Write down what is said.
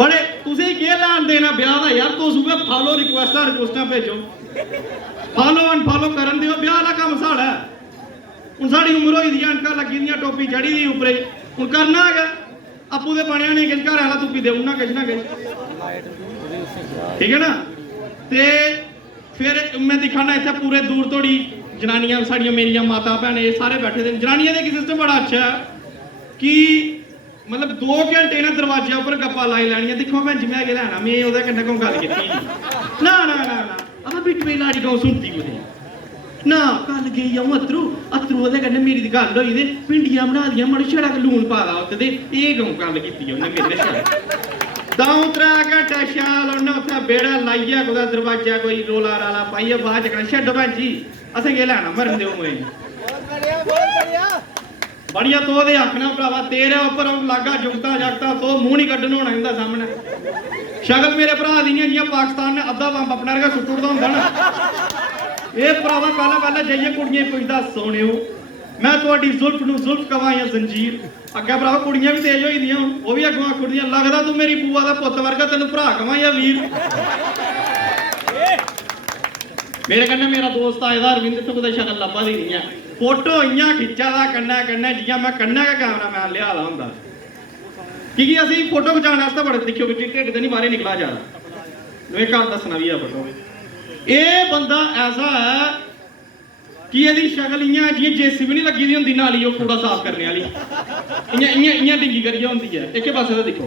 बड़े तुसें केह् लैन देना ब्याह दा यार, तुस उ'ऐ फॉलो रिक्वेस्टां भेजो, फॉलो अनफॉलो करन दिओ, ब्याह दा कम्म साढ़ा है। हुन साढ़ी उम्र होई दी है, अनकां लग्गी दियां, टोपी चढ़ी दी उप्परे, हुन करना गै आपूं ते बनेआ नहीं किश, घर आह्ला तुप्पी देऊ ना किश, ठीक है ना। ते फिर मैं दिक्खा ना इत्थै पूरे दूर तोड़ी जनानियां साड़ियां, मेरियां माता भैनें सारे बैठे दे। जनानियां दा सिस्टम बड़ा अच्छा है कि मतलब 2 घंटे ना दरवाजे उप्पर गप्पा लाई लैनियां, दिक्खो भैन जी मैं केह् लैना, मैं ओह्दे कन्नै कोई गल्ल कीती ना ना ना ना अबा बिट मेरी लाड़ी गाँव सुनती कुदै ना, कल गेई अ'ऊं अत्तरू ओह्दे कन्नै मेरी गल्ल होई ते भिंडियां बना दियां, मड़ी छड़ा लून पा दा उत्त ते एह् गाँव गल्ल कीती उन्नै मेरे शैल 2-3 घंटे शैल उन्नै उत्थै बेड़ा लाइयै कुदै दरवाजा कोई रोला राला पाइयै बाद च कहना छड्डो भैन जी असें केह् लैना, मरन देओ मोए बड़िया तो दे आखना भरावा तेरे उप्पर लागा जुगता जागता तो मुंह नहीं कड्ढन होना इंदा सामने। शक्ल मेरे भरा दी जियां पाकिस्तान ने अद्धा बंब अपने वर्गा सुट्टी ओड़दा होंदा ना, एह् भरावा पैह्ले जाइयै कुड़ियें पुछदा सोनेओ मैं तुहाडी जुल्फ नूं जुल्फ कवां जां जंजीर। अग्गें भरावा कुड़ियां भी तेज होई दियां, ओह् भी अग्गों आखुड़दियां लगदा तू मेरी बुआ दा पुत्त वर्गा, तैनूं भरा कवां जां वीर। मेरे कन्नै मेरा दोस्त आए दा अरविंद, तो कुदै शक्ल लब्भा दी नहीं है, फोटो इ'यां खिच्चा दा कन्नै कन्नै जि'यां मैं कन्नै गै कैमरामैन लिया दा होंदा, कि असीं फोटो खिचाने आस्तै बड़े दिक्खियो कि ढिड्ड ते नहीं बाहर निकला जा रहा, में घर दस्सना भी है फोटो। एह् बंदा ऐसा है कि एह्दी शक्ल इ'यां जि'यां JCB नहीं लग्गी दी होंदी नाली ओह् कूड़ा साफ करने आह्ली, इ'यां डिंगी करियै होंदी है, एह्के पास्से दा दिक्खो।